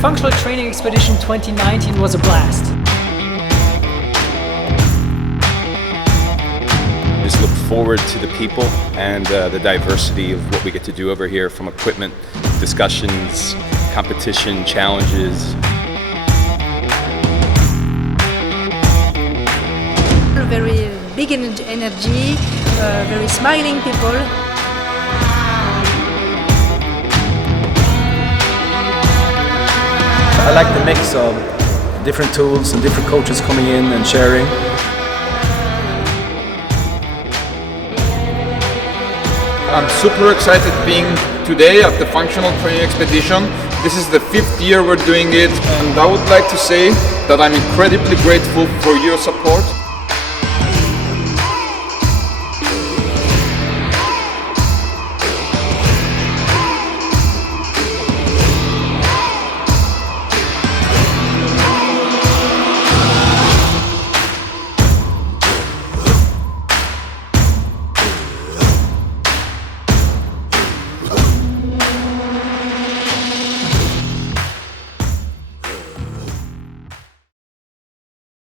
Functional Training Expedition 2019 was a blast. Just look forward to the people and the diversity of what we get to do over here, from equipment, discussions, competition, challenges. Very big energy, very smiling people. I like the mix of different tools and different coaches coming in and sharing. I'm super excited being today at the Functional Training Expedition. This is the 5th year we're doing it, and I would like to say that I'm incredibly grateful for your support.